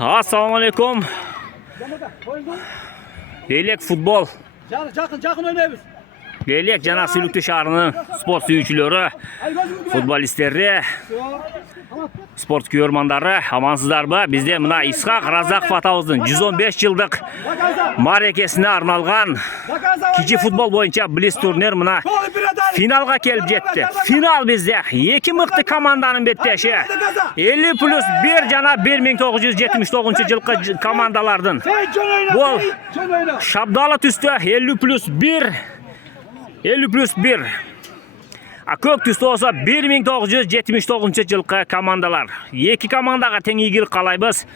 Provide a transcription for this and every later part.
Assalomu alaykum. Belek futbol. Жақын ойнаймыз. Belek Canak Sülüklü şəhərinin sport suyucuları, futbolistleri, sport körmanları amansızlarmı? Bizde mına İshak Razakov atağımыздың 115 yıllık marekesine arnalған kişi futbol boyunca Bliss turner mına finalga kelip jetti. Final bizde 2 mıқты komandanın betteşi. 50+1 jana 1979 yılkı komandalardın. Bol şabdalı tüstü 50+1 Көк түсті olsa 1979 yılkı komandalar. 2 komandaga тең ийгилик каалайбыз.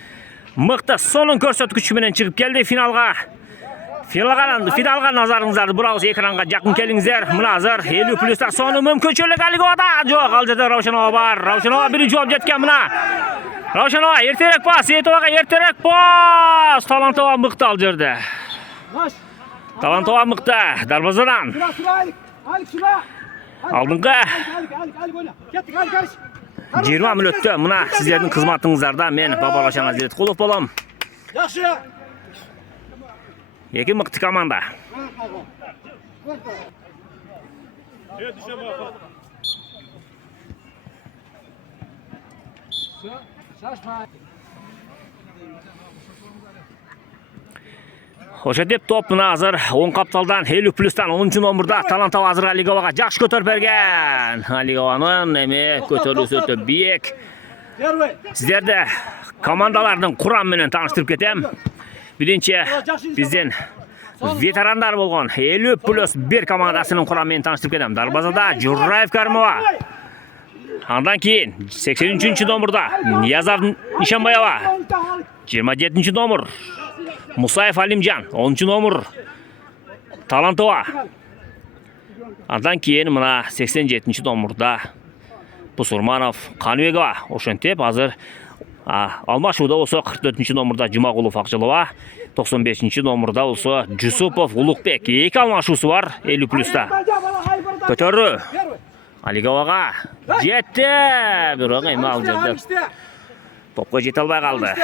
Мыкты сонун көрсөткүчү çıkıp geldi finalga. Finalga nazarыңыздарды бурабыз, экранга жакын келиңиздер. Мына азыр 50+та сону мүмкүнчүлүк Алиговада жок. Ал жерде Раушанова бар. Раушанова биринчи жооп жеткен мына. Раушанова эртерээк пас, Сейитовага эртерээк пас. Талантова мыкты ал жерде. Талантова мыкты. Дарбазадан. Алдыңғы 20 мүнөттө мына сиздердин кызматыңыздарда мен Бабалашан Азиретқулов болом. Эки мыкты команда. Ошо деп топ мына азыр 10 капталдан 50+тан 10 номурда Талантова азыр Алиговага жакшы көтөрүп берген. Алигованын эми көтөрүүсү өтө бийик. Сиздерди командалардын курамы менен тааныштырып кетем. Биринчи биздин ветерандар болгон 50+1 командасынын курамы менен тааныштырып кетем. Дарбазада Жураев Каримова. Андан кийин 83 номурда Ниязов Нишанбаева. 27 номур Мусаев Алимжан, 10 номур Талантова. Андан кийин мына 87 номурда Пусурманов Каныбекова. Ошентип азыр алмашууда болсо 44 номурда Жумагулов Акжалова, 95 номурда болсо Жусупов Улукбек. Эки алмашуусу бар 50+та. Көтөрүү Алиговага жетти. Бирок эми ал жерде топко жете албай калды.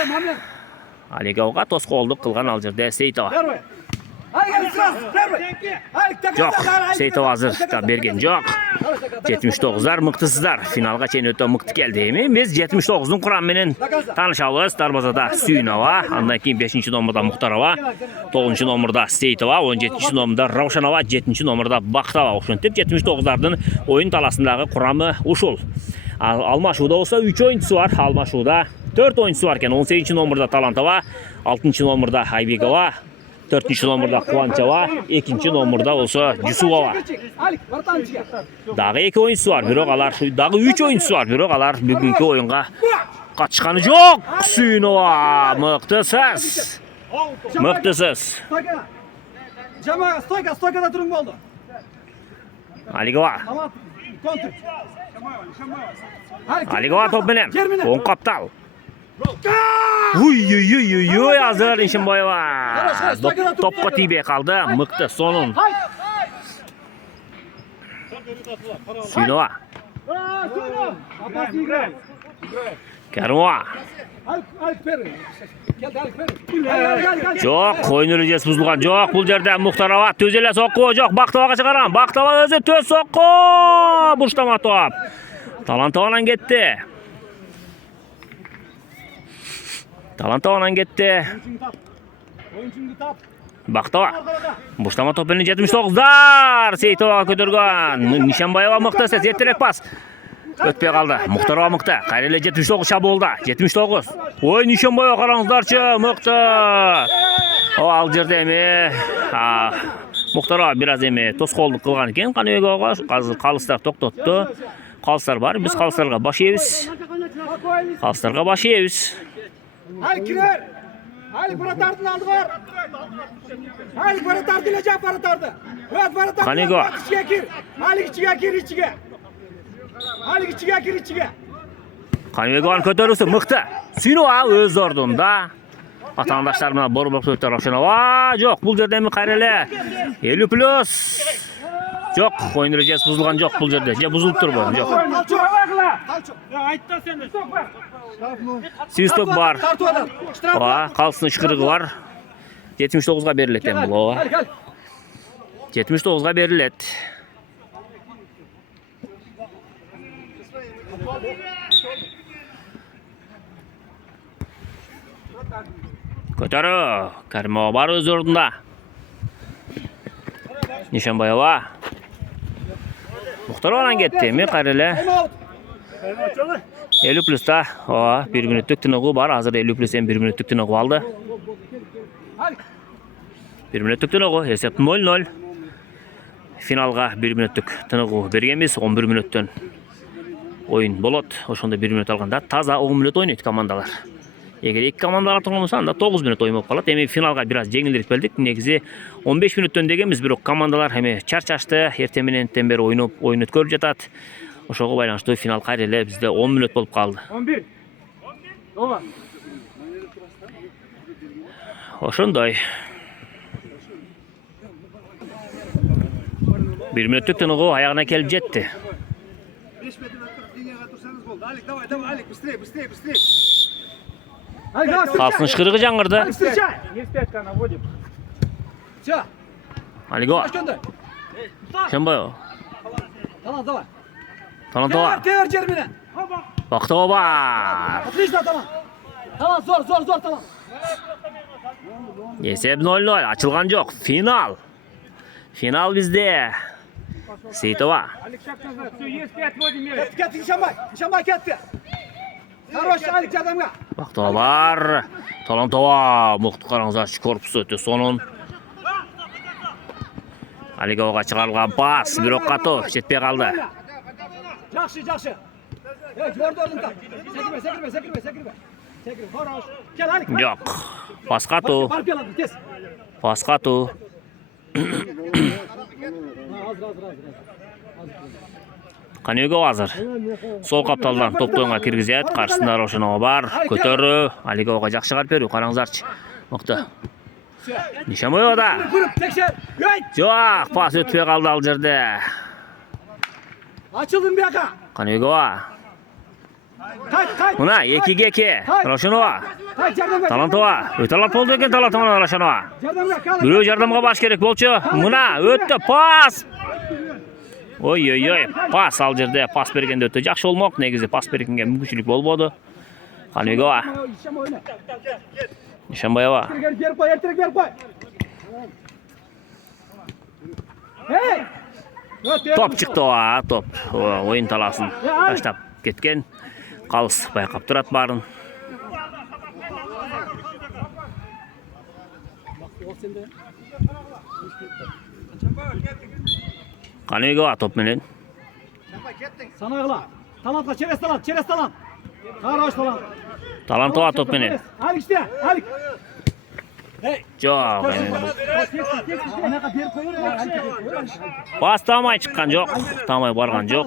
Алиговага тоскоолдук кылган ал жерде Сейитова. Жок, Сейитова азыр берген жок. 79'lar мыктысыздар. Финалга чейин өтө мыкты келди. Эми биз 79'дун курамы менен таанышабыз. Дарбазада Сүйүнова, андан кийин 5 номурда Мухтарова, 9 номурда Сейитова, 17 номурда Раушанова, 7 номурда Бактова. Ошентип 79'лардын оюн таласындагы курамы ушул. Алмашууда болсо 3 оюнчусу бар. Алмашууда 4 oyuncusu varken 18 номурда Талантова, 6 номурда Айбекова, 4 номурда Кубанчова, 2 номурда болсо Жусупова. Дагы 2 oyuncusu var, бирок алар дагы 3 oyuncusu var, бирок алар бүгүнкү оюнга катышканы жок. Сүйүнова, мыктысыз. Мыктысыз. Жамаға стойкада туруң болду. Алигова. Алигова топ менен. Он каптал. Ой, азыр Нишанбаева. Топко тийбей калды. Мыкты сонун. Сүйүнова. Каримова. Жок, оюн эрежеси бузулган жок. Бул жерде Мухтарова төз эле сокку жок. Бактовага чыгарган. Бактова өзү төз сокку. Буштама топ. Талантованан кетти. Талантованан кетти. Бактова. Буштама топ менен 79'дар. Сейитова көтөргөн. Нишанбаева мыкты, эртерээк пас. Өтпей калды. Мухтарова мыкты. Кайра эле 79 шабуылда. 79. Ой, Нишанбаева караңыздарчы, мыкты. Ал жерде эми Мухтарова бир аз эми тоскоолдук кылган экен. Каныбекова азыр калыстар токтотту. Калыстар бар. Биз калыстарга баш ийебиз. Калыстарга баш ийебиз. Hadi kirer. Hadi para tardın aldı var. Hadi para tardı ile cevap para tardı. Evet para tardı. Kanigo. İçine gir. Hadi içine. Hadi içine. Kanbegova'nın көтөрүүсү мыкты. Сүйүнова өз ордунда. Vatandaşlar mı boru söyledi Ravşanova. Yok, bu жерде mi Kayrele? 50+. Yok, oyun rejesi buzulgan yok bu жерде. Je buzulup tur bu. Yok. Свисток бар. Ва, қалсының шықырығы бар. 79-ға беріледі бұл ова. 79-ға беріледі. Көтәрі. Кәрімова бар өз орында. Нишанбаева. Мұхтарованан кетті. Ме Қайреле. 50+та. 1 минуттық тынығы бар. Азыр 50+ден 1 минуттық тынығы алды. 1 минуттық тынығы. Есеп 0-0. Финалға 1 минуттық тынығы бергенбіз. 11 минуттан ойын болады. Ошонда 1 минут алғанда таза 10 минут ойнайды командалар. Егер 2 командалар тұрған болса, анда 9 минут ойын болып қалады. Эми финалға біраз жеңілдіріп келдік. Негізі 15 минуттан дегенбіз, бирок командалар эми чарчашты. Эртең менен бери ойын өткөрүп жатат. Ошого байланыштуу финал Кайреле бизде 10 минут болуп калды. 11. Ооба. Ошондой. 1 минуттук тыныгуу аягына келип жетти. 5 метр өткөрүп линияга турсаңыз болду. Алик, давай, Алик, быстрее. Калсын шкырыгы жаңырды. Не спятка наводим. Всё. Алиго. Шамбаев. Давай. Талантова. Тевер жер менен. Бактова бар. Отлично, Талант. Талант, зор, Талант. Есеп 0-0. Ачылган жок. Финал. Финал бизде. Сейтова. Алик шапканы. Всё, есть 5 вводим. Кетти, Нишанбай кетти. Хороший, Алик жардамга. Бактова бар. Талантова. Мукты караңыздарчы, корпусу өтө сонун. Алиговага чыгарылган пас, бирок катуу жетпей калды. Жакшы. Жорду ордунда. Секирбе. Хорош. Кел, Алик. Жок. Пас катуу. Барып кел, тез. Пас катуу. Канюго азыр. Сол капталдан топту оңга киргизет. Каршысында Рошанова бар. Көтөрүү. Алиговага жакшы чыгарып берүү. Караңыздарчы. Мыкты. Нишанбаева да. Жок, пас өтпөй калды ал жерде. Ачылдын бияка. Канюгова. Кайт. Мына 2-2. Рошанова. Талантова. Өталат болду экен Талантова Рошанова. Бирөө жардамга баш керек болчу. Мына өттү пас. Ой. Пас ал жерде пас бергенде өтө жакшы болмок. Негизи пас бергенге мүмкүнчүлүк болбоду. Канюгова. Нишанбаева. Эртерек берип кой. Топ чыкты, топ. Ойын таласын таштап кеткен. Калыс байкап турат барын. Канюгова топ менен. Санагыла. Талантка через талант. Хорош Талант. Талантова топ менен. Алик иште, Алик. Жок. Пас тамай чыккан жок. Тамай барган жок.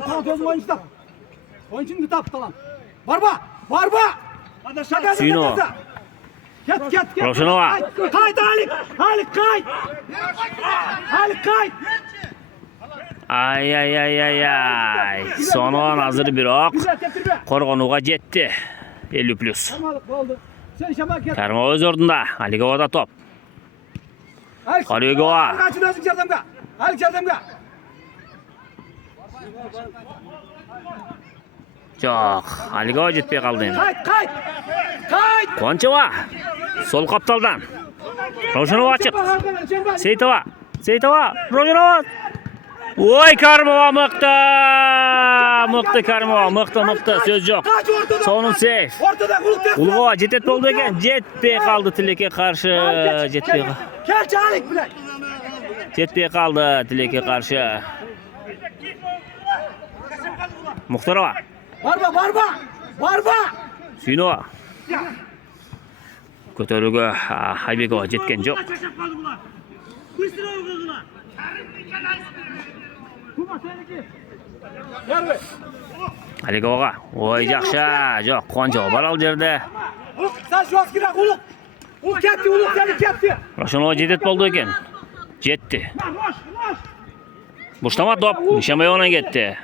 Oyunçunu tap Талант. Барба. Сүйно. Кет. Рошанова. Кайт, Алик, кайт. Ай. Сонун азыр бирок коргонууга жетти. 50+. Каримова өз ордунда. Алиговада топ. Алигова. Алик жардамга. Жок, Алигова жетпей калды эми. Кайт. Кончева. Сол капталдан. Рошанова ачык. Сейтова. Рошанова. Ой, Каримова мыкты Каримова, мыкты, сөз жок. Сонун сейф. Улгова жетет болду экен, жетпей калды Тилекке каршы, Келчи Алик билет. Жетпей калды Тилекке каршы. Мухтарова. Барба. Сүйнова. Көтөрүүгө Айбекова жеткен жок. Алиговага. Ой, жакшы. Жок, Кончева бар ал жерде. Sen şu askıra kuluk. U ketdi, ulug' seni ketdi. Roshanovo jedet bo'ldi ekan. Jetdi. Rosh. Boşlama top. Nishamayevdan ketdi.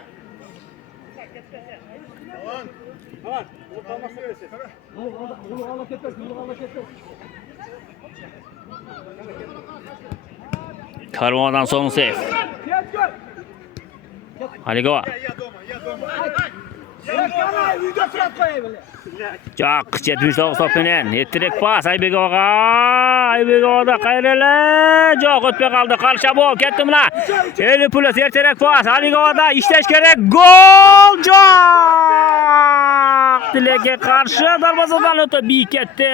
Karmodan so'ng seyf. Aligova. Jo'q, 79 top bilan ettirek pas Aybegoga. Aybegoda qayrala. Jo'q, o'tmay qoldi. Qarshi bol ketdi mana. 50 plus ertarak pas Aligovada ishlash kerak. Gol! Jo'q! Tilekka qarshi darvozadan o'tib ketdi.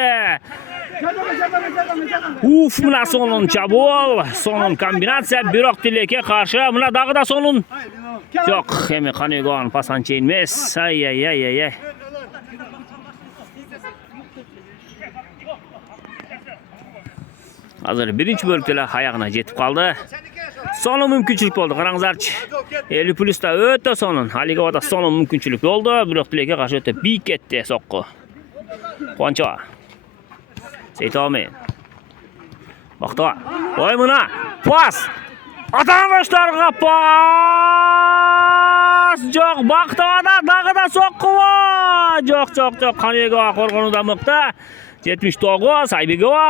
Uf, mana so'nun chabol, so'nun kombinatsiya, biroq Tilekka qarshi, mana dag'ida so'nun. Jo'q, hemi qanigon pasancha emas. Ay. Hozir birinchi bo'libdilar oyog'ina yetib qoldi. So'nun mumkinchilik bo'ldi. Qarangizlarchi. 50 plusda o'ta so'nun. Aligovada so'nun mumkinchilik bo'ldi, biroq Tilekka qarshi o'tib ketdi so'qqi. Qoncha. Seytomi. Vaqtva. Voy mana. Pas. Atanishlarga pas. Jo'q, Vaqtvada dag'ida so'qqi. Jo'q. Qaniga qo'rg'onida moqta. 79 Aybegova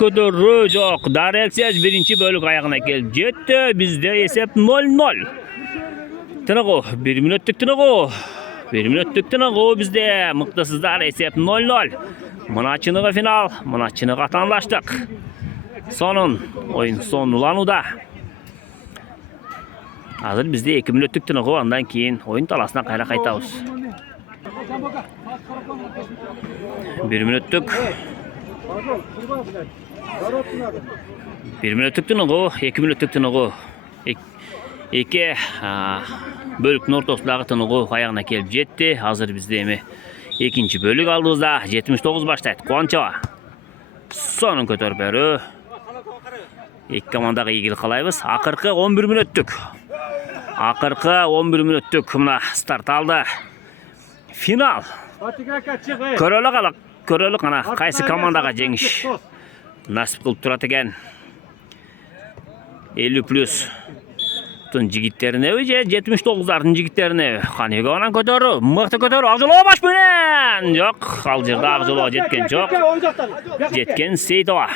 ko'tardi. Jo'q, dareksiz birinchi bo'lik oyog'ina kelib jetdi. Bizda esep 0-0. Tiniqo, 1 minutlik tiniqo. 1 minutlik tiniqo bizda. Miqdasizlar esep 0-0. Mana chiniga final, mana chiniga tanlashdik. Sonun o'yin sonlanуда. Hozir bizda 2 minutlik tiniqo, undan keyin o'yin talasına qaytamiz. 1 minutlik. 1 minutlik tiniqo, 2 minutlik tiniqo. 2 bölükning o'rtasidagi tiniqo oyog'ina kelib jetdi. Hozir bizda emi ikinci bölük aldığımızda 79 başlaydı. Qoncha. Sonun ko'tarib beri. İki komandaga egil qalaymiz. Aqirqi 11 minutlik. Aqirqi 11 minutlik. Mana start aldı. Final. Ko'raylik ana qaysi komandaga jengish nasib qilib turadi ekan. 50 plus. Jigitlerini öce 79'ların jigitlerini qaniga onan ko'tarib, mıqta ko'tarib, Aqjolo bosh bilan. Yo'q, Aljerda Aqjolo jetken jo'q. Jetken Seytova.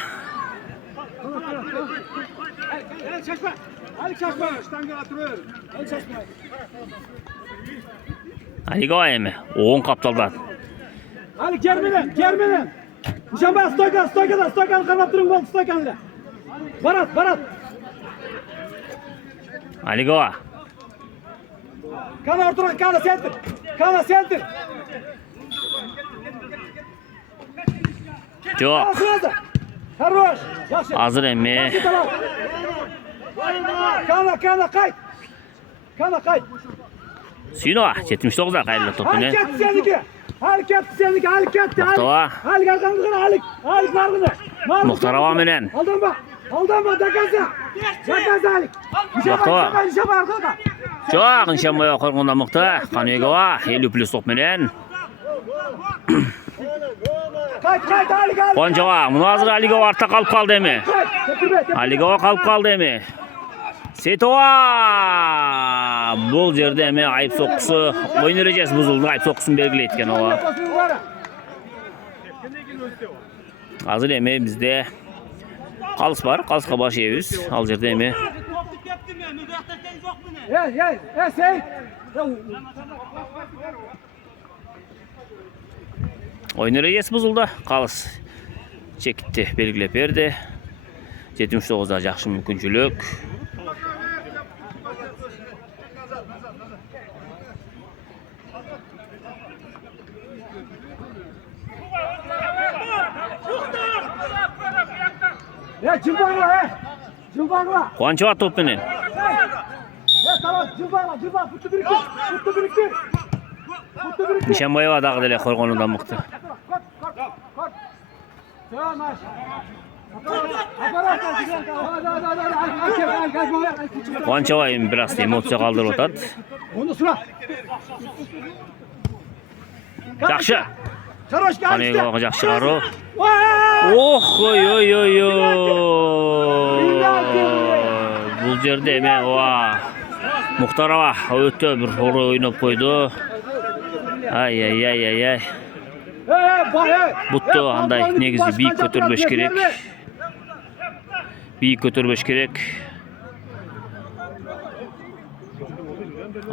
Aligoyemi 10 kaptaldan. Ali Germini. Nishamba stoykan qarab turing bo'ldi stoykanlar. Barat. Aligova. Kana o'rtaga, kana center. Jo'q. Хорош. Yaxshi. Hozir emi. Kana qayt. Sinova 79'da qayrildi to'pini. Harakat seniki. Halik narg'ini. Muhtarava bilan. Aldanma dakaza. Halik. Jo'q, Nishamoyo qo'rg'onda muhta. Qanigova 50 plus to'p bilan. Qayt Halik. Qonchava, munozir Aligova ortda qolib qoldimi? Aligova qolib qoldimi? Seytova bu yerda emi ayb so'qqisi o'yin rejasi buzildi. Ayb so'qqisini belgilayotgan o. Hozir emi bizda qalis bor, qalisqa boshlaymiz. Al yerda emi. Sen. O'yin rejasi buzildi. Qalis chekitdi, belgilab berdi. 79'da yaxshi mumkinchilik. Cımbağla. Qonchava to'p bilan. Tamam, cımbağla, futtu biriktir. Nishamoyeva dag'dilar qo'rg'onidan muqti. Qonchava biraz emotsiya qoldirib o'tadi. Onu sura. Yaxshi. Qaniga yaxshi chiqaruv. Oh oy oy oy oy. Bu yerde eme va. Muhtarova o'tdi bir to'g'ri o'ynab qo'ydi. Ay ay ay ay ay. Buttu anday negizi biik ko'tarilish kerak. Biik ko'tarilish kerak.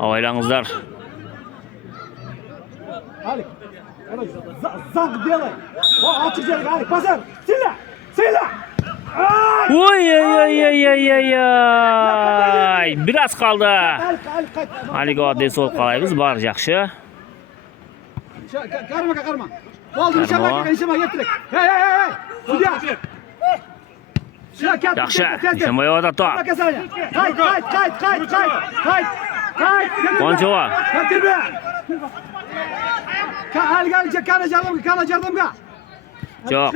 Avaylangizlar. Alik. Zanq делай. Açık жерге Alik basar. Sila. Sila. Oy ay ay ay ay ay ay. Biraz kaldı. Aligo desol qalaymiz, bor yaxshi. Qarma. Bo'ldi, nishonga yetirek. Hey. Sudya. Yaxshi. Nishonboyevda top. Qayt. Qanchova? Katirbe. Aliga kana jardamga. Yo'q.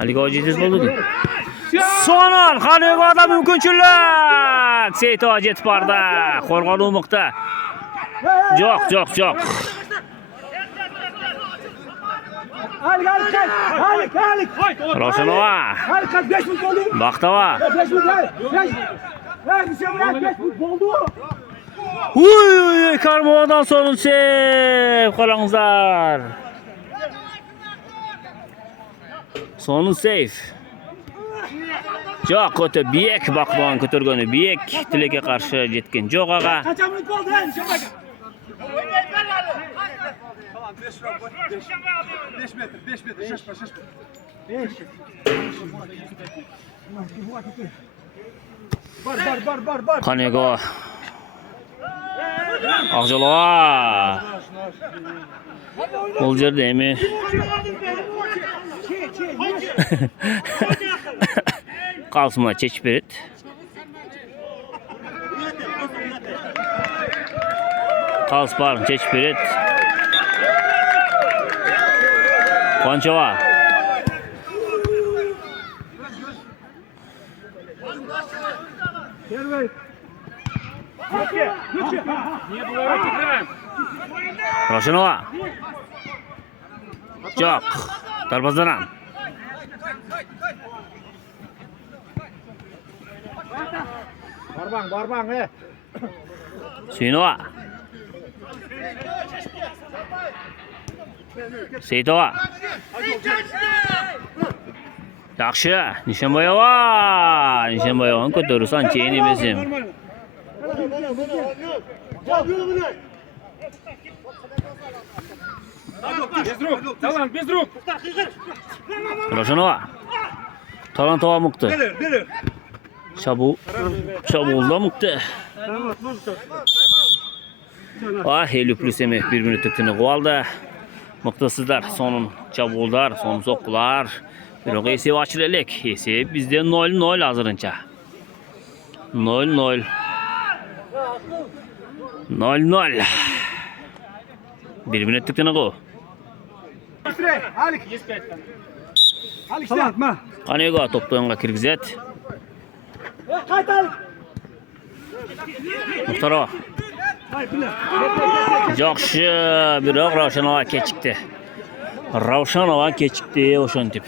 Aligo jiz bo'ldi. Sonon Xonigoda mumkinchilik. Seyto yetib bordi. Qo'rg'on o'moqda. Yo'q. Alik. Roshanova. Alik 5 minut bo'ldi. Baxtova. 5 minut. 5 minut bo'ldi. Uy, Karmodan sonun sev qalangizlar. Sonun sev. Yo'q, o'ta biyek Baxtova ko'targani biyek, Tilakka qarshi yetgan yo'q ağa. Qancha minut bo'ldi? Nishonbaga. 5 metr, şaşma. 5. Bar. Qanigo. Aqjalova. Ol yerda emi. Qalsma chechib berdi. Qalsparni chechib berdi. Qanchova. Roshanova. Yo'q. Darvozadan. Barbang. Suyunova. Seyitova. Yaxshi. Nishonboyevani ko'tarursan, keyin emasam. Без рук. Roshanova. Talantova muqti. Şabulda muqti. Heli plus emek 1 minutlikini qo'yaldi. Muqtasizlar, sonun chabuldar, son so'qqular. Biroq esep ochilalik. Esep bizda 0-0 hozircha. 0-0. 0-0. 1 minutlikini qo'y. Alik. Salatma. Qanigo to'pni o'yinga kirgizadi. Qayt Alik. Muxtarova. Yaxshi, biroq Ravshanova kechikdi. O'shantib.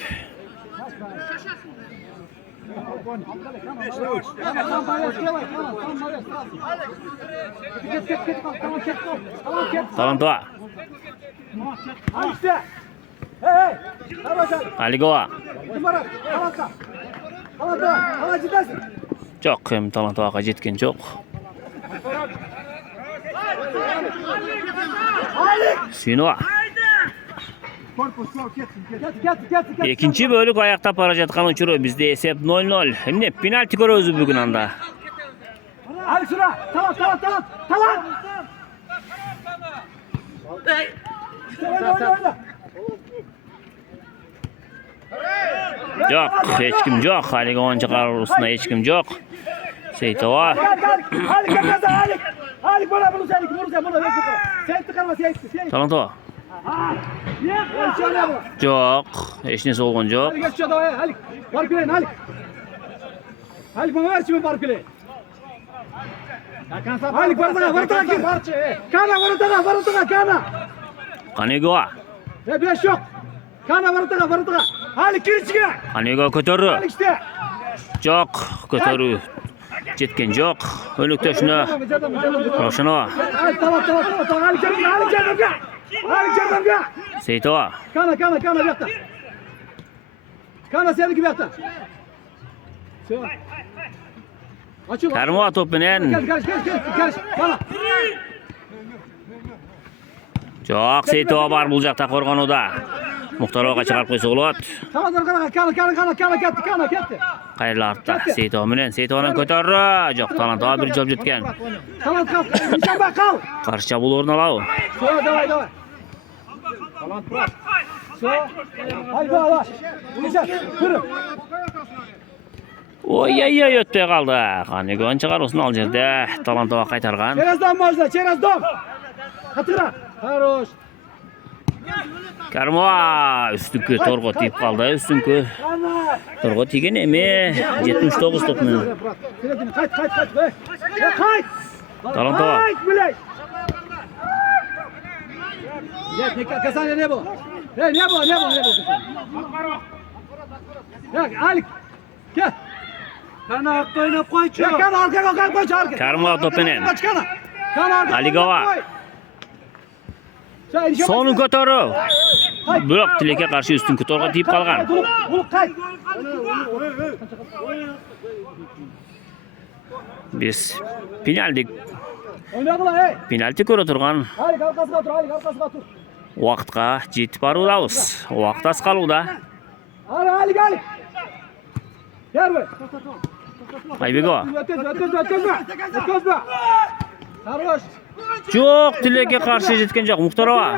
Talantova. Aligova. Yo'q, ham Talantovaga yetgan yo'q. Suyunova. Ikkinchi bo'lik oyoqda parajatgan uchur bizda esep 0-0. Endi penalti ko'ramiz bugun anda. Alik shura. Talant. Yo'q, hech kim yo'q. Haliga o'yinchi qaror ustida hech kim yo'q. Seyitova. Alik bana bunu sen Sen tıkanma sen. Talantova. Yo'q, hech narsa bo'lgan yo'q. Alik. Barib keling, Alik. Alik bana ver şimdi barib keling. Alik varataga gir. Kana varataga. Qanigova. Besh yo'q. Kana varataga. Hali kirişine. Aligo ko'tardi. Hali işte. Jo'q, ko'taruv jetken jo'q. O'likda shuni Ravshanova. Hali tamam. Hali jardamga. Seyitova. Kana bu yoqda. Kana seniki bu yoqda. Açıl. Karimova to'p bilan Gel. Kana. jo'q, Seyitova bor bu yoqda qo'rg'onuvda. Muxtarovga chiqarib qo'ysa bo'ladi. Tamam, kana ketdi. Qayerlar ortda? Seyitova bilan Seyitovadan ko'tardi. Jo'q, Talantova bir job jetgan. Talant qal. Nishanba qal. Qarshi chabul o'rni oladi. Давай. Talant bırak. Haydi bak. Nishan, yürü. Oy, o'tmay qoldi. Qanigon chiqaruvsini ol yerda Talantova qaytargan. Через дом. Xatira. Хорош. Karimova ustunki to'rg'a tegib qoldi. Ustunki to'rg'a tegan emas. 79 to'pni. Qayt. Qayt. Talantova. Bilay. Нет, касания не было. Не было. Так, Alik. Gel. Kana orta oynab qo'ychi. Kana orqaga qo'yib qo'ychi. Karimova to'p bilan Kana orqaga. Aligova. Sonu ko'tarib. Biroq Tilakka qarshi ustunki to'rg'a tegib qolgan. Qayt. Biz penalti O'ynag'lar, ey. penalti ko'ra turgan Alik orqasiga tur. vaqtga yetib boramiz. Vaqt az qoluvda. Alik. Gel be. Aybegova. Ötözme. Sarhoş. Jo'q, Tilakka qarshi jetgan jo'q. Muxtarova.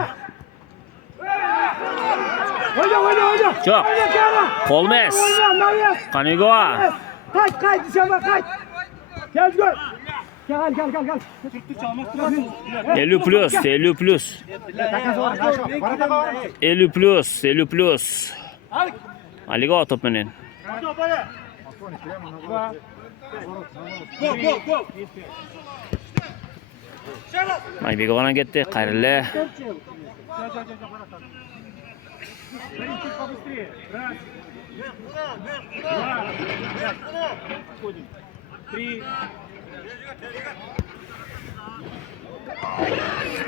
Oyna. Jo'q. Qolmas. Qanigova. Qayt, dışarı qayt. Gel. Gel. 50 plus. 50 plus. Aligova to'p bilan. Aybegovadan ketdi. Qayrildi.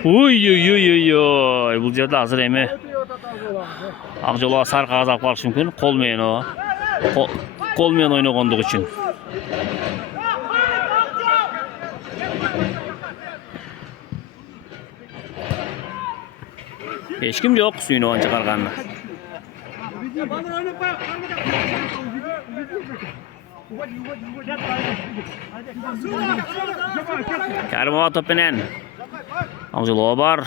Uy. Bu yerda hozir emas. Aqjo'la sar qog'oz olib qolish mumkin. Qo'lmayin o. Qo'lmayin o'ynaganligi uchun. Hech kim yo'q suyunib chiqarganni. Karimova to'p bilan Aqjo'la bor.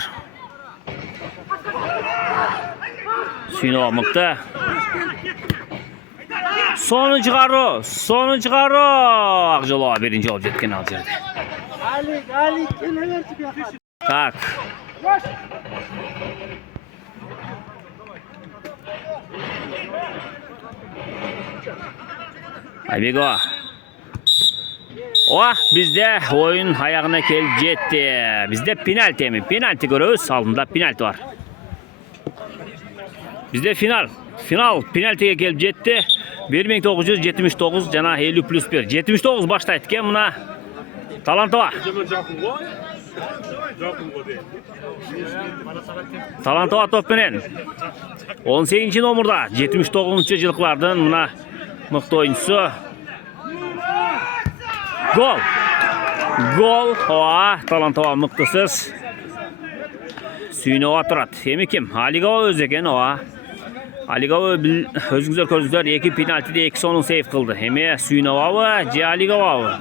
Suyunib moqta. Sonu chiqaru. Aqjo'la birinchi olib jetgan hozir. Alik, kelaverchi bu yoqqa. Tak. Aybegova. Bizde oyun ayağına kelib jetdi. Bizde penalti ko'ramiz. Oldinda penalti bor. Bizde final penaltiga kelib jetdi. 1979 jana 50 plus 1. 79 boshlaydi ekan buna Talantova. Talantova to'p bilan 18-nomerda 79-yillardan buna miqti o'yinchisi. Gol. Talantova miqtisiz. Suyunova turadi. Hem kim? Aligova o'zi ekan Aligova o'zingizlar ko'rdingizlar, 2 penaltida 2 sonun save qildi. Hem Suyunova va Aligova.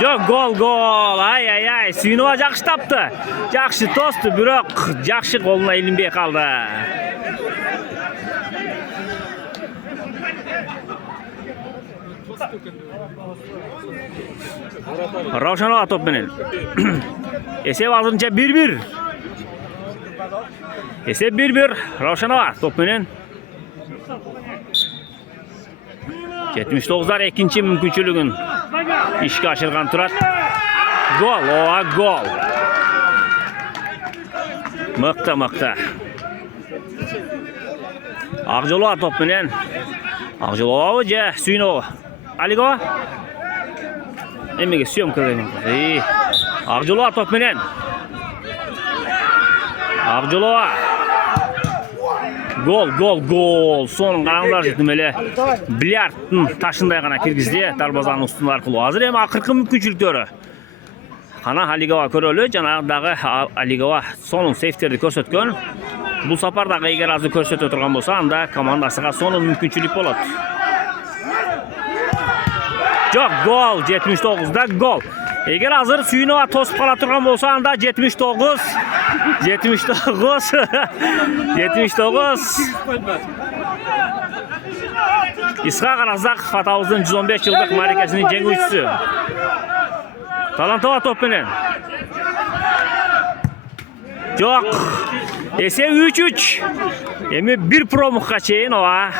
Jo'q, gol. Ay. Suyunova yaxshi topdi. Yaxshi to'sdi, biroq yaxshi qo'lga ilinmay qoldi. Ravshanova to'p bilan. Esep hozircha 1-1. Esep 1-1. Ravshanova to'p bilan. 79'lar ikinci mümkünçülüğün işga aşırgan turadi. Gol. Mıqta. Aqjolova top bilan. Aqjolova ja Suyunova. Aligova. Emege syomka deyman. Aqjolova top bilan. Aqjolova. Gol. Sonun qaranglar jetmeli. Bilyardın taşınday gana kirgizdi darvazanın üstüne arqılı. Hazır hem akırkı mümkünçülüktörü. Qana Aligova körölü, janagıdağı Aligova sonun safe'терди көрсөткөн. Bu safar da eğer azı көрсөтө турган болса, anda komandasıga sonun mümkünçülük bolot. Жоқ, gol 79'da gol. Eğer hazır Suyunova tosып kala turgan bolsa, anda 79. İshak Arazaq Fatavuz'un 115 yıllık marikasının jеңүүчүсү. Talantova top bilen. Жоқ. Ese 3-3. Emi bir promukka çeyin oğa.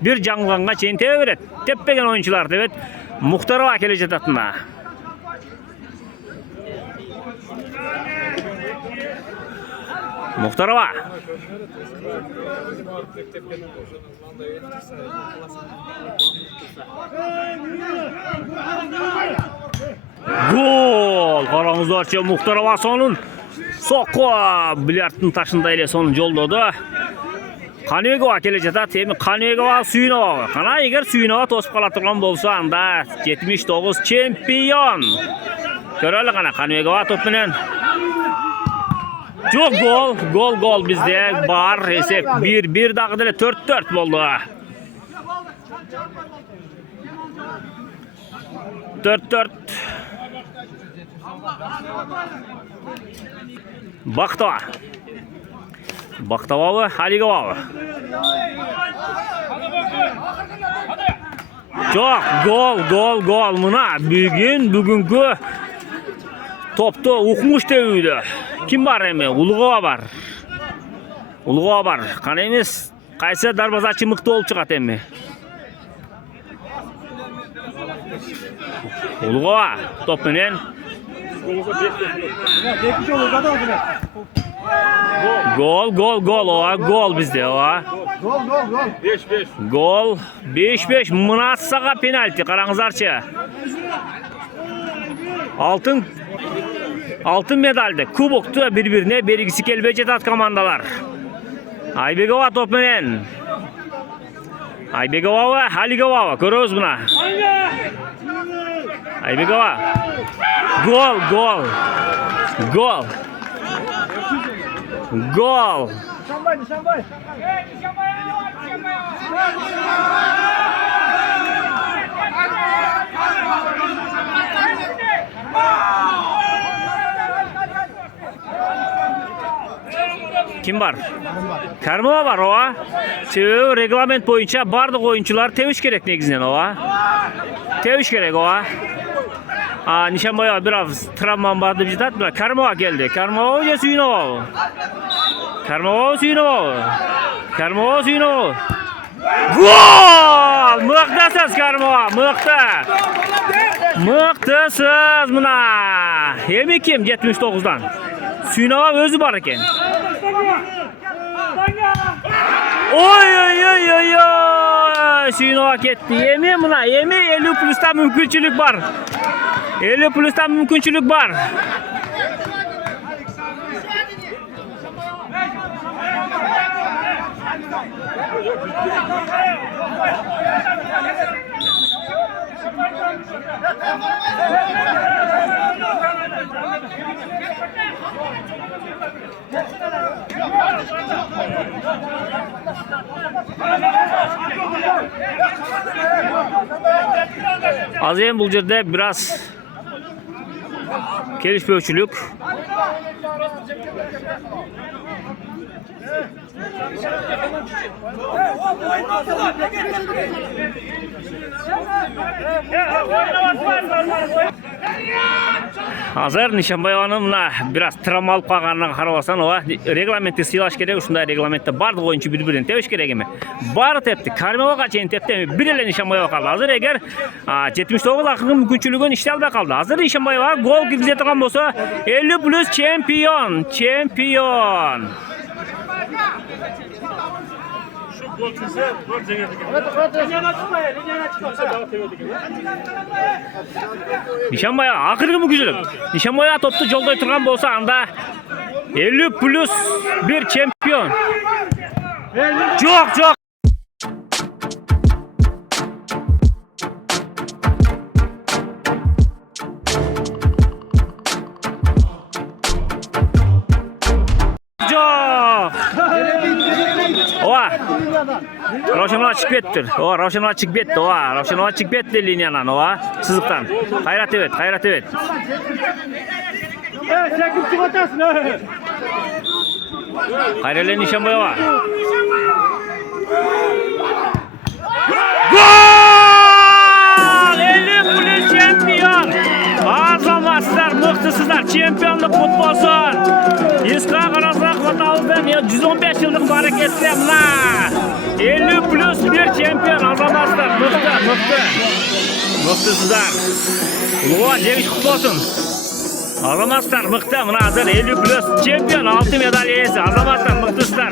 Bir жаңылганга çeyin tebe beret. Tepпеген oyuncular evet. Muhtarova kele jatatına. Muhtarova. Gol! Qarаңыздарчы Muhtarova sonun soqqu bilyardın taşında ele sonun joldodu. Kanegova kele jatat. Emi Kanegova Suyunova. Qana eger Suyunova tosып kala turgan bolsa, anda 79 çempion. Köreli qana Kanegova top bilen. Çok gol bizde bar esep 1-1 dağı dele 4-4 boldu. 4-4. Baktava Aligova. Çok gol. Mına bugünkü topta uqmuş tebüydü. Kim var emi? Ulugova var. Qana emes, qaysi darvazachi mıqtı olup çıqat emi? Ulugova top bilen. Gol bizde oğa. Gol 5-5. Mınatsaga penalti qarаңыздарчы. Altın medalde kuboktu birbirine bergisi kelbey jatat komandalar. Aybegova top bilen. Aybegova Aligova көрөбүз мына. Aybegova. Gol. Nişanbay. Kim var? Karimova var oğa. Reglament boyunca bardıq oyuncular teviş gerek negizden oğa. Teviş gerek oğa. Nişanbay biraz travman vardı bir jitat. Karimova geldi. Karimova ya Suyunova. Gol! Mıqtasız Karimova, Mıqtasız mına. Emi kim 79'dan? Suyunova özü var eken. Oy. Suyunova ketdi. Emi mına. 50 plus'ta mümkünçülük var. 50 plus'ta mümkünçülük var. Azem bu жерде biraz kelişpöçülük. Hazır Nişanbayeva'nın mına biraz travma alıp kalganına karabasan oğa reglamentті сыйлаш керек, ушундай регламентте бардык oyuncu bir-birini tepiş керек эми. Баары тепти, Каримовага чейин тепти, бир эле Нишанбаева калды. Азыр эгер 79 акыркы мүмкүнчүлүгүн иштей албай калды. Азыр Нишанбаева гол киргизе турган болсо 50+ чемпион, чемпион. Gol çizse, gol zengedik. Nişanbaya akırkı мүмкүнчүлүк. Nişanbaya toptu жолдой турган болсо анда 50+1 чемпион. Жок. Oa. Ravshanova chiqib ketdi. Oa, Ravshanova chiqib ketdi. Oa, Ravshanova chiqib ketdi liniyadan. Oa, siziqdan. Hayrat evet. Sen kim çıkartasın? Hayrele Nişanbayeva. Gol! 50+ чемпион. Azamazlar, mıhtısızlar, çempiyonluk futbolsun. İska Qarazaq Vatavuzdan 115 yıllık hareketler mına. 50+1 çempiyon azamazlar, mıhtısızlar. Uluğa Ceviş kutlu Azamazlar mıhtı mına hazır 50+ çempiyon 6 medal iyesi azamazlar mıhtısızlar.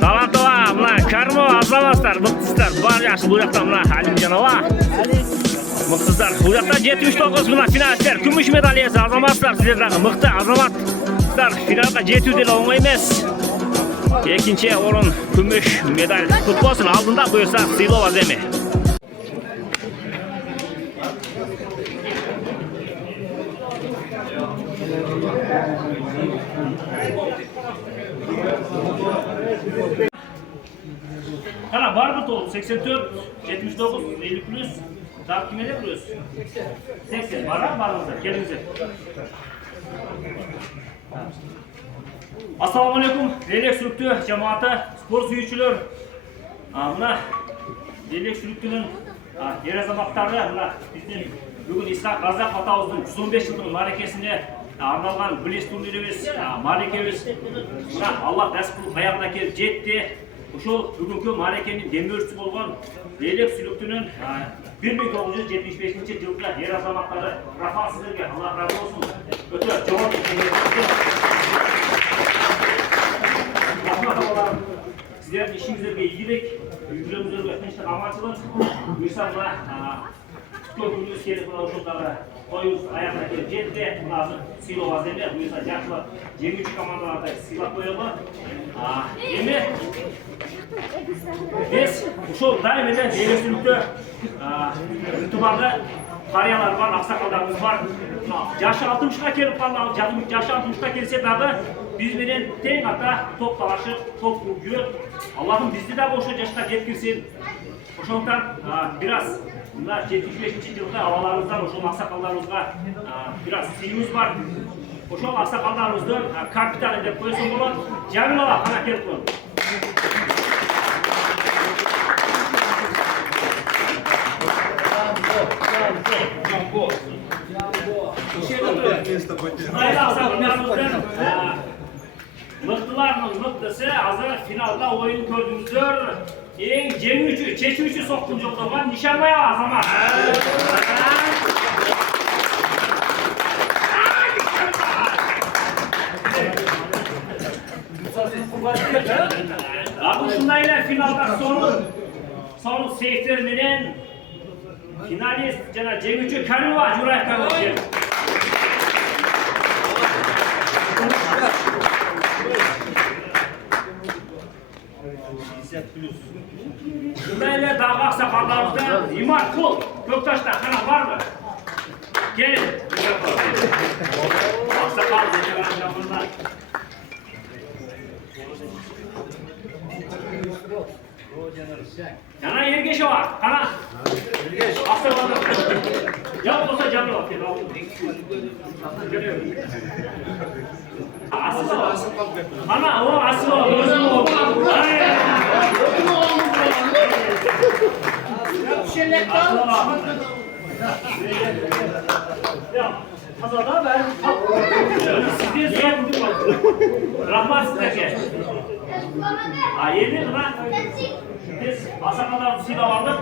Talantova mına Karimova azamazlar mıhtısızlar. Var yaxşı bu yakta mına Halimjanova. Mıhtısızlar. Bu yakta 79 mına finalistler. Kümüş medal iyesi azamazlar sizlerden. Mıhtı azamazlar. Finalga жетүү деле оңой эмес. Экинчи орун күмүш медаль futbolsun алдында буюрса сыйлоо аземи. Kana var mı top? 84, 79, 50+. Daha kime de vuruyorsun? 80. Var mı varınızda? Gelinize. Assalamu alaikum. Leylek sürüktü cemaati, spor suyucular. Mına Leylek sürüktünün yer azamattары mına bizim bugün İshak Qarazaq Vatavuz'un 115 yıllık marekesine arналған білес турнирimiz, маrekemiz. Mına Allah nasip kılıp ayağına kelip жетти. Ошол бүгүнкү марекенин демөөрчүсү болгон Leylek sürüктünün 1975 жылғы ер азаматтары Рафа сіздерге Allah разы болсын. Өтө жооп Sizlerin işinizlerge iyilik, ülkemizlerge tinçlik amaçılır. Buyursa buna köpürünüz kelip buna uşulları koyuz ayakına kelip жетті. Buna silo vazemler, buyursa жақсылап жеңүүчү командаларды сыйлап коелу. Эми биз ушул дайым эле Leylek ынтымагы карыялар бар, аксакалдарыбыз бар. Жашы 60га келип калды, жашы 60га келсе дагы биз менен тең ата топ талашып, топ жүрөт. Аллахым бизди да ошо жашка жеткирсин. Ошондуктан бираз мына 75-жылкы абаларыбыздан ошол аксакалдарыбызга бираз сыйыбыз бар. Ошол аксакалдарыбыздын капитаны деп койсом болот. Жамилова кана келип коет. Mıhtılarının mıhtısı hazır finalda oyunu gördüğümüzdür. En jеңүүчү, чечүүчү соктун жолдогон Нишанбаева Азамат. Ушундай эле финалда сонун сейфтер менен finalist жана жеңүүчү Каримова Жураевка келди. Şunday эле дагы аксакалдарыбыздан Имаркул Көкташта кана барбы? Келин. Аксакал жана Жана Ергешова, кана? Аксакалдар. Жан болсо Жамилова кел. Асылова. Кана, о Асылова, өзүң ол. Ya, kazada ben sizde sorun. Rahmat sizlerge. Yeni lan. Biz Asakadan silah aldık.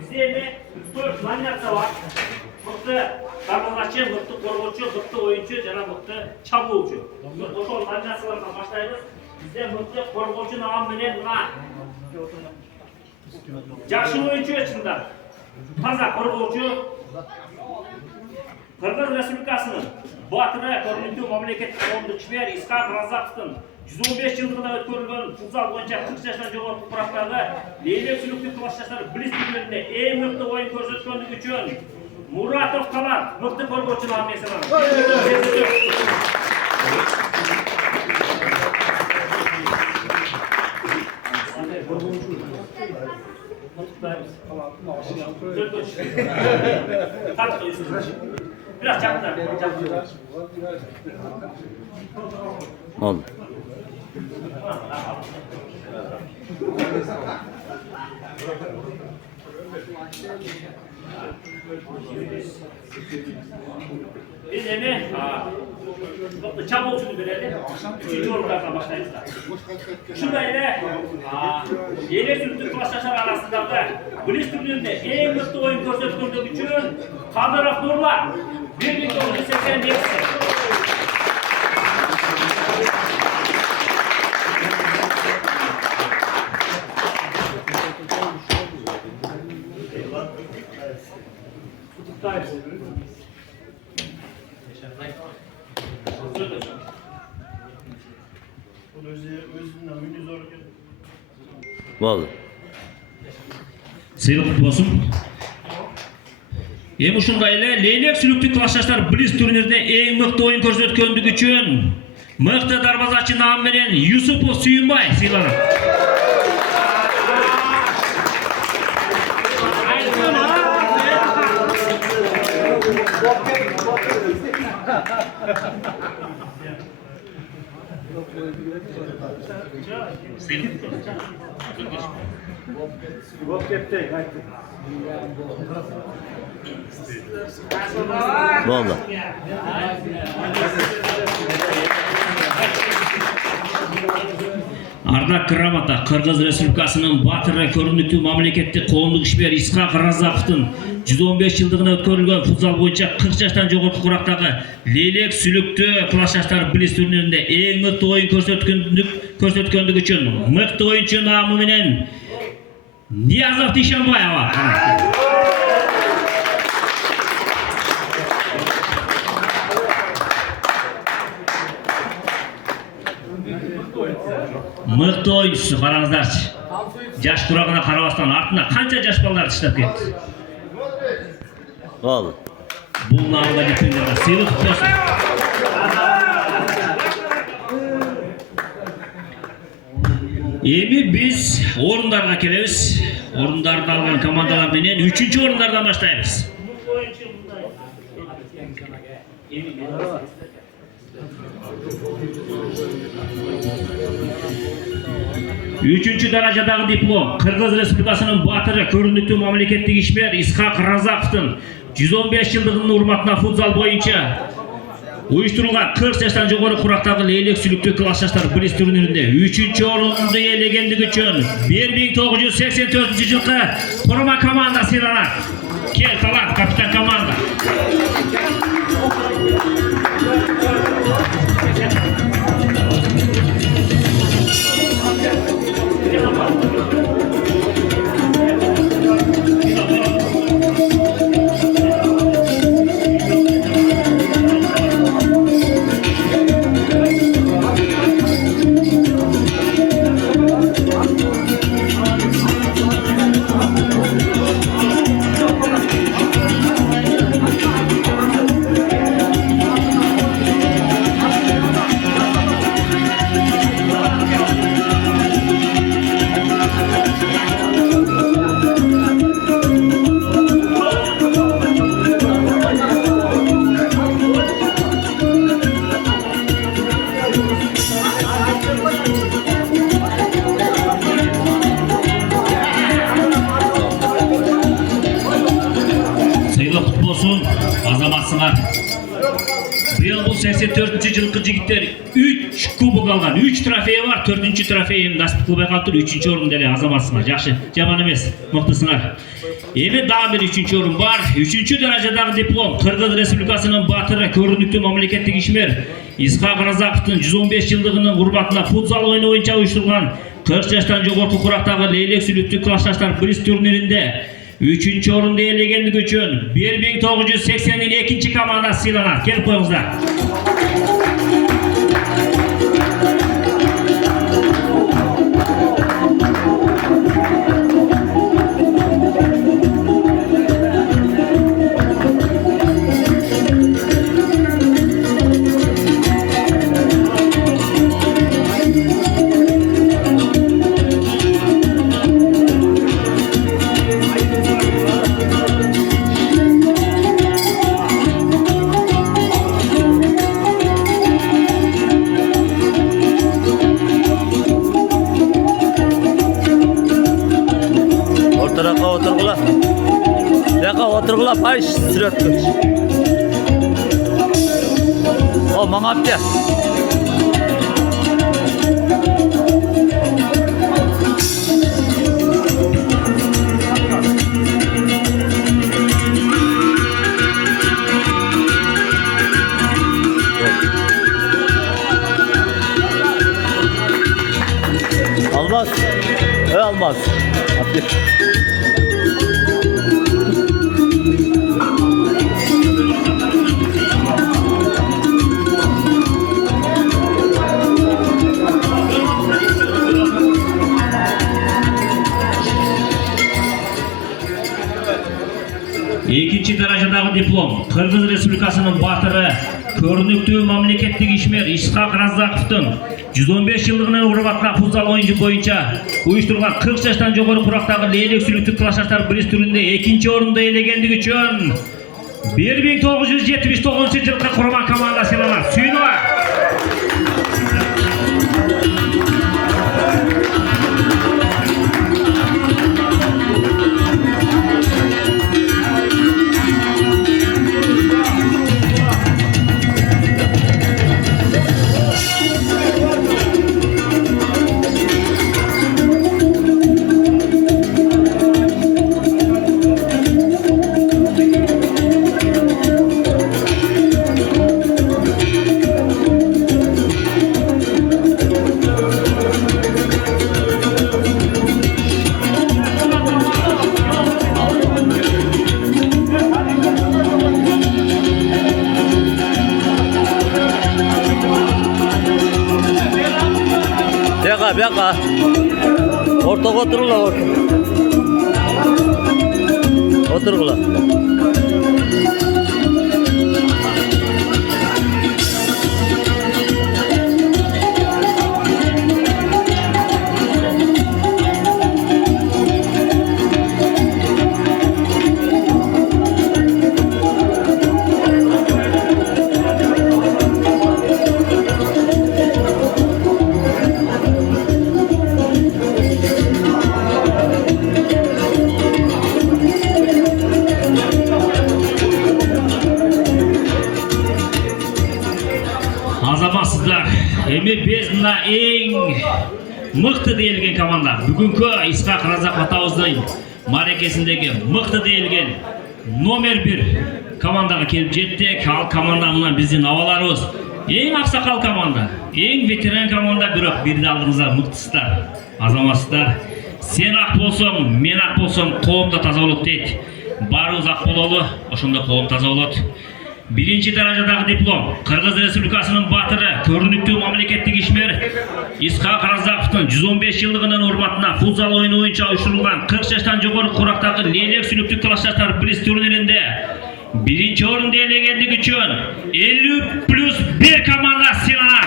Bizde evde 4 lanyatsa var. Mıhtı darbazaçı, mıhtı korgoçu, mıhtı oyuncu, jana mıhtı çabuğucu. Oşol lanyatsalardan başlayız. Bizde mıhtı korgoçu namı menen buna. Jakşı oyuncu içinden. Taza korgoçu. Kırgız Respublikası'nın Batıra Koruntu Memleket Koğumlu Kişiler İskak Razak'tın 115 yılında ötkörülgen futsal boyunca 40 yaşından жоғарғы kuraqlarda Leylek sülüklü klaslaşları Bliz türlerinde en mıқты oyun көрсөткөндүгү үчүн Muratov Kalan mıқты korgoçu namesi var. Biraz çaplar. Oldu. Biz emi çabukçunu verelim. Üçüncü orumlardan başlayız da. Şurada ile yeni sürtük klaslaşlar arasında da Bliz türlüğünde en mutlu oyun көрсөткөндүгү үчүн Kadırov Nurlar 1987. Oldu. Sıyılık olsun. Hem uşundayla Leylek sülüktü klaslaşlar Bliz turnirinde en mıқты oyun көрсөткөндүгү үчүн mıқты darbazaçı namı menen Yusupov Suyunbay sıylanır. Oldu. Ардак Кырамата Кыргыз Республикасынын Батыр көрүнүктүү мамлекеттик коомдук ишмер Искак Разаковдун 115 жылдыгына өткөрүлгөн футзал боюнча 40 жаштан жогорку курактагы Leylek sülüктүү классташтар Bliz турниринде эң мыкты oyun көрсөткөндүгү үчүн мыкты oyuncu намы менен Niyazov Dişanbayeva. Mıқты oyuncusu qarаңыздарчы. Жаш турагына карабастан артына канча жаш балдар таштап кетти. Oldu. Бул намга жеткендерге сыйлык болсун. Эми биз орундарга келебиз. Орундарды алган командалар менен 3-чү орундардан баштайбыз. Üçüncü darajadagы диплом Кыргыз Республикасынын батыры көрүнүктүү мамлекеттик ишмер Искак Разаковдун 115 жылдыгынын урматына футзал боюнча уюштурулган 40 жаштан жогору курактагы Leylek sülüктүү классташтар Bliz турниринде 3-чү орунду ээлегендиги үчүн 1984-жылкы Құрама команда сыйланат. Кел талант капитан команда. Аңлар. Биыл бұл 84-ші жылқы жігіттер 3 кубок алған, 3 трофейі бар, 4-ші трофейін насып қылбай қалып тұр, 3-ші орын дәле азаматсыңар, жақсы, жаман емес, мықтысыңар. Эми дағы бір 3-ші орын бар, 3-ші даражадағы диплом, Қырғыз Республикасының батыры, көрінікті мемлекеттік ишмер, Исхақ Разақовтың 115 жылдығының құрбатына футзал ойыны ойынша ұйыштырылған 40 жаштан жоғарғы құрақтағы лейлек сүлікті классташтар бриз турнирінде 3-ші орынды иелегендігі үшін 1982 команда сыйланады. Келіп қойыңыздар. Oturgula payış sürüyormuş. O mamap ya. Almaz. Almaz. Hadi. Екінші даражадағы диплом Қырғыз Республикасының батыры, көрінікті мемлекеттік ишмер Исхақ Разақовтың 115 жылдығының құрбатына футзал ойыны бойынша ұйыштырылған 40 жаштан жоғары құрақтағы лейлек сүліктік классташтар бриз түрінде 2-ші орынды иеленгендігі үшін 1979 жылғы құрама команда сыйланады. Сүйінова. Biyaka. Ortak oturula ortak. Oturula. Азаматсыздар, эми біз мына ең мықты дейілген команда. Бүгінгі Исхақ Разақов атауыздың марекесіндегі мықты дейілген номер 1 командаға келіп жеттік. Ал командамынан біздің аваларымыз ең ақсақал команда, ең ветеран команда, бірақ берді алдыңыздар мықтысыздар. Азаматсыздар, сен ақ болсаң, мен ақ болсам, қоғамда таза болады дейді. Барыңыз ақ болалы, ошонда қоғам таза болады. Birinci darajadagi diplom Qirg'iz Respublikasining batiri, ko'rinukli mamlakatdagi ishmir Isхақ Razaqovning 115 yilligining hurmatına futzal o'yini bo'yicha uyushtirilgan 40 yoshdan jo'g'ori quroqdagi leylek suluktli klasslar bris turnirinde birinchi o'rinda egaganligi uchun 50+1 komanda sıylanadi.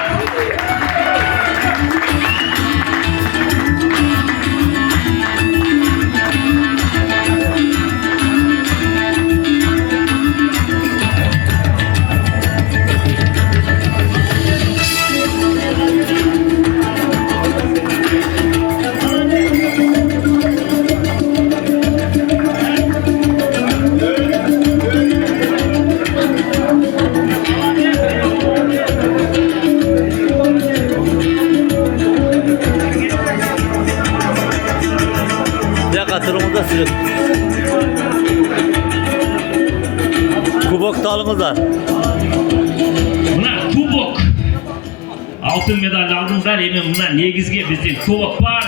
алтын медаль алдыңыздар. Эми мына негизги биздин кубок бар.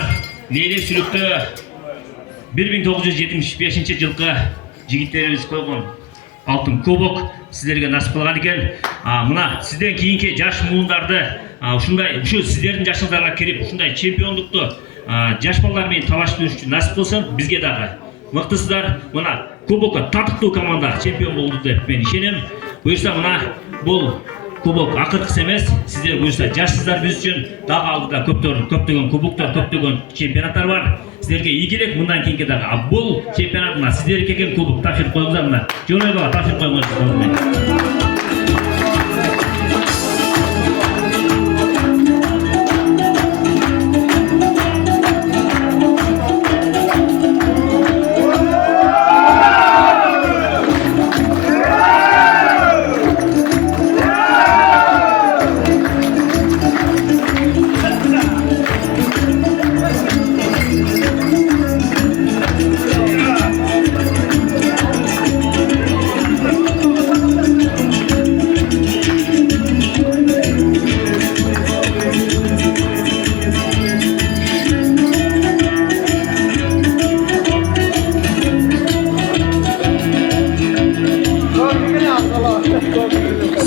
Лейлек сүлүктө 1975 жылкы жигиттерибиз койгон алтын кубок сиздерге насип кылган экен. Мына сизден кийинки жаш муундарды ушундай сиздердин жашыңыздарга кирип ушундай чемпиондукту жаш балдар менен талаштыруу үчүн насип кылсын. Бизге дагы мыктысыздар. Мына кубокко татыктуу команда чемпион болду деп мен ишенем. Буюрса мына бул кубок акыркысы эмес. Сиздер буюрса жашсыздар, биз үчүн дагы алдыда көптөгөн кубоктор, көптөгөн чемпионаттар бар. Сиздерге ийгилик мындан кийинки дагы. Бул чемпионат мына сиздерге келген кубок тапшырып коюңуздар. Мына жөнөй бала тапшырып коюңуздар.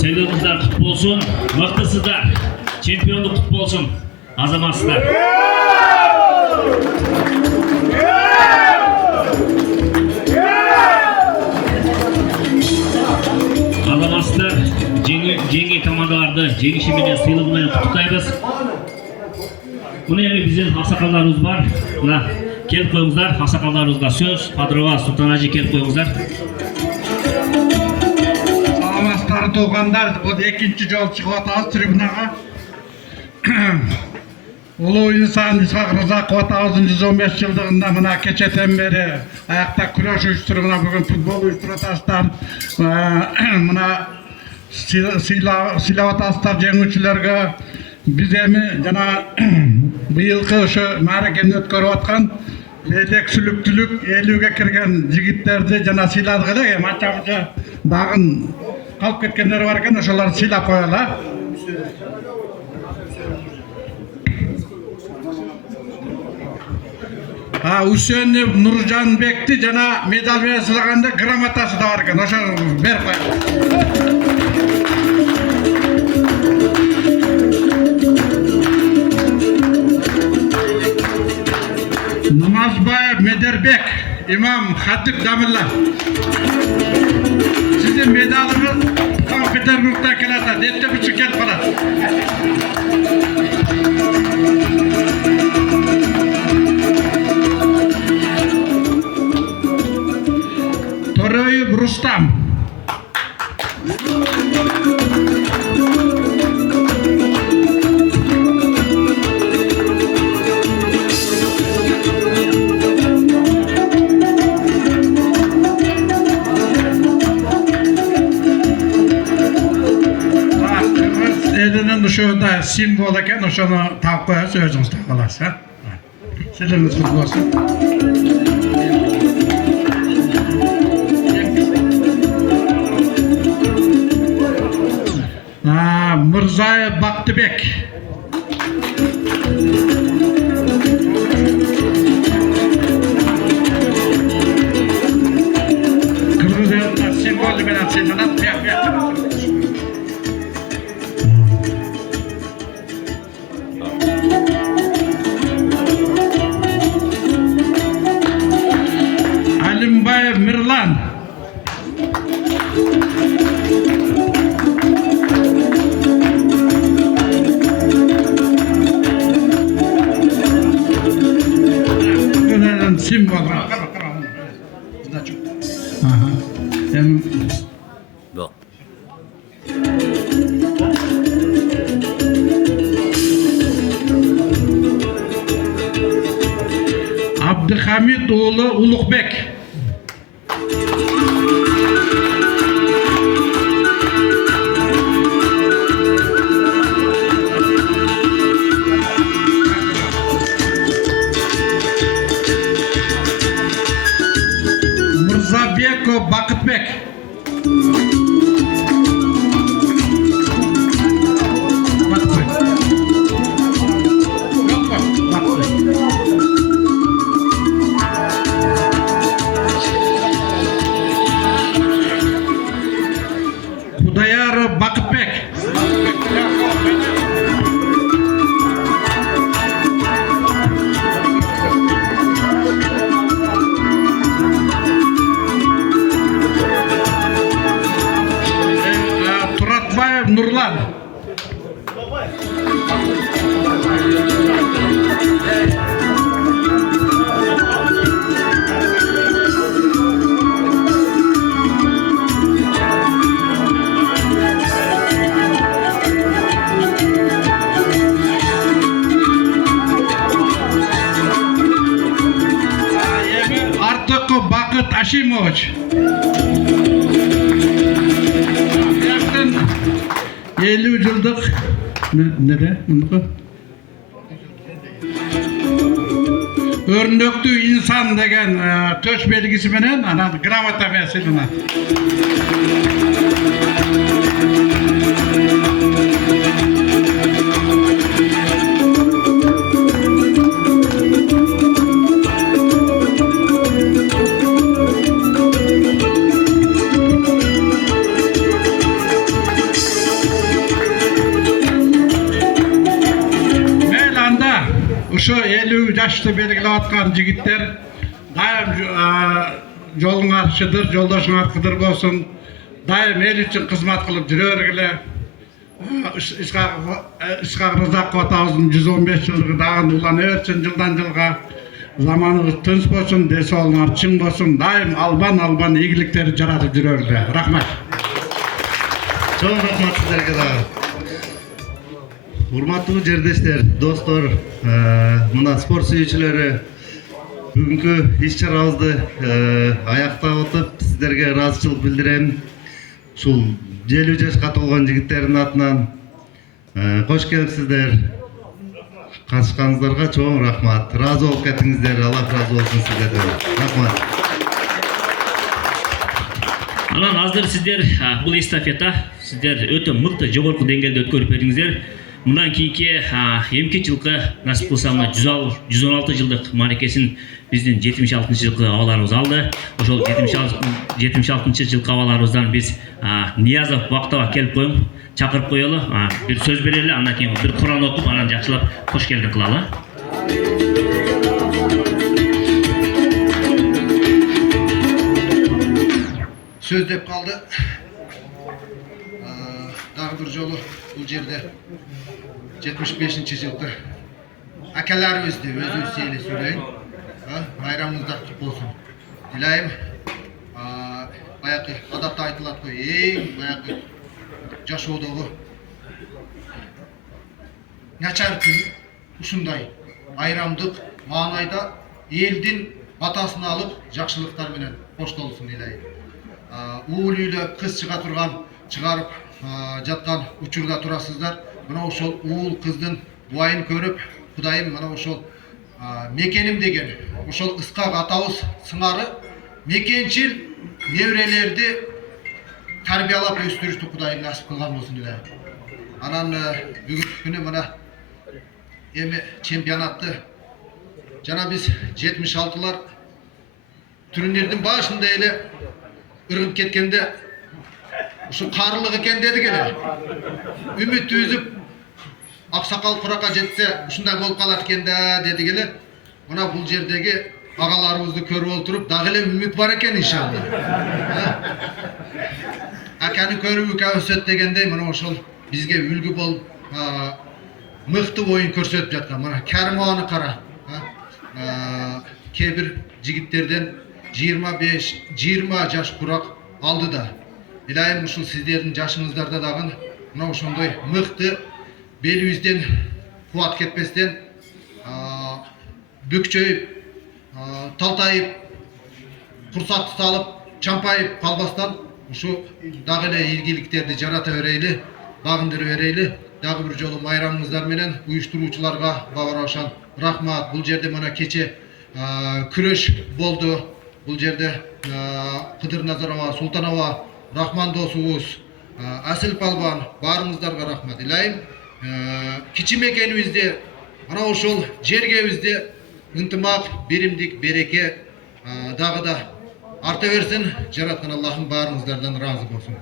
Seviyorlar kutlu olsun, mıktısızlar, şampiyonluk kutlu olsun, azamatsızlar. Azamatsızlar, cengi komandalarda jеңиши менен сыйлыгы менен куттуктайбыз. Мына эми биздин аксакалдарыбыз бар. Мына келип коюңуздар, аксакалдарыбызга сөз, Кадырова Султан ажы келип коюңуздар. Саламатсыздар туугандар, бул экинчи жолу чыгып атабыз трибунага. Улуу инсан Исхак Рызаков атабыздын 115 жылдыгында мына кечеден бери аякта күрөш уюштуруп, мына бүгүн футбол уюштуруп атасыздар. Мына сыйлап атасыздар жеңүүчүлөргө. Биз эми жана быйылкы ошо мааракени өткөрүп аткан лейлек сүлүктүүлүк 50ге кирген жигиттерди жана сыйладык эле. Мачабызы дагы калып кеткендер бар экен, ошолорду сыйлап коелу. Үсенов Нуржанбекти жана медаль менен сыйлаганда грамотасы да бар экен, ошону берип коелу. Намазбаев Медербек, имам Хатип Дамилла. Sizin medalınız Санкт-Петербургдан келатат, эртең үчүн келип калат. Тореев Рустам. Ошода символ экен, ошону таап коесуз, өзүңүз таап аласыз. Силиңиз куту болсун. Мырзаев Бактыбек. Кыргыз элине символ менен сыйланат. Алимбаев Мирлан. Символ. Да. Абдыхамид уулу Улукбек. Мырзабеков Бакытбек. Artık Bakıt Aşimoviç. Yakın 50 yıllık ne örnekli insan degen töş belgisi menen ana gramata versilina. Şu 50 yaşta belgilep atkan jigitler daim jolun arşıdır, joldaşın arkıdır bolsun. Daim el üçün kızmat kılıp jürörgüle. Iskak Rızakova Atağız'ın 115 yıllığı dağın ulan örsün жылдан жылга. Zamanınız tınç bolsun, desi olunlar çın bolsun. Daim alban iyilikleri jaratıp jürörgüle. Rahmat. Çok rahmat sizlerge da. Урматтуу жердештер, достор, мына спорт сүйүүчүлөрү, бүгүнкү иш-чарабызды аяктап отуп, сиздерге ыраазычылык билдирем. Ушул 50 жашка толгон жигиттердин атынан кош келипсиздер. Катышканыңыздарга чоң рахмат. Ыраазы болуп кетиңиздер, Аллах ыраазы болсун сиздерден. Рахмат. Анан азыр сиздер бул эстафета сиздер өтө мыкты жогорку деңгээлде өткөрүп бериңиздер. Мындан кийинки эмки жылкы насип кылса 116 жылдык мааракесин биздин 76 жылкы абаларыбыз алды. Ошол 76 жылкы абаларыбыздан биз Ниязов Бактова келип коем, чакырып коелу, бир сөз берели, андан кийин бир Куран окуп, анан жакшылап кош келдиң кылалы. Söz деп kaldı. Dağ bir jolu bu жерде 75. жылкы акаларыбызды өзүбүз эле сүйлөйүн. Байрамыңыздар кутук болсун. Дилайым. Баягы адатта айтылат го, эң баягы жашоодогу начар күн ушундай байрамдык маанайда элдин батасын алып жакшылыктар менен коштолсун дилайым. Уул үйлө кыз чыга турган, чыгарып жаткан учурда турасыздар. Мына ошол уул кыздын буайын көрүп, Кудайым мына ошол мекеним деген, ошол Ыскак атабыз сыңары мекенчил неберелерди тарбиялап өстүрүштү Кудайым насип кылган болсун эле. Анан бүгүнкү күнү мына эми чемпионатты жана биз 76-лар турнирдин башында эле ыргып кеткенде ушу карылык экен дедик эле. Үмүт үзүп аксакал курака жетсе ушундай болуп калат экен да дедик эле. Мына бул жердеги агаларыбызды көрүп отуруп дагы эле үмүт бар экен иншалла. Аканы көрүп өсөт дегендей мына ошол бизге үлгү болуп мыкты оюн көрсөтүп жаткан. Мына Каримованы кара. Кээ бир жигиттерден 25-20 жаш курак алды да. Илайым ушул сиздердин жашыңыздарда дагы мына ошондой мыкты белибизден кубат кетпестен бүкчөйүп, талтайып, курсакты салып, чампайып калбастан ушу дагы эле ийгиликтерди жарата берейли, багындыра берейли. Дагы бир жолу майрамыңыздар менен уюштуруучуларга бабарашан рахмат. Бул жерде мына кече күрөш болду. Бул жерде Кыдыр Назарова, Султанова, Рахман досубуз, Асыл Палбан баарыңыздарга рахмат. Илайым кичи мекенибизде мына ошол жергебизде ынтымак, биримдик, береке дагы да арта берсин. Жараткан Аллахым баарыңыздардан ыраазы болсун.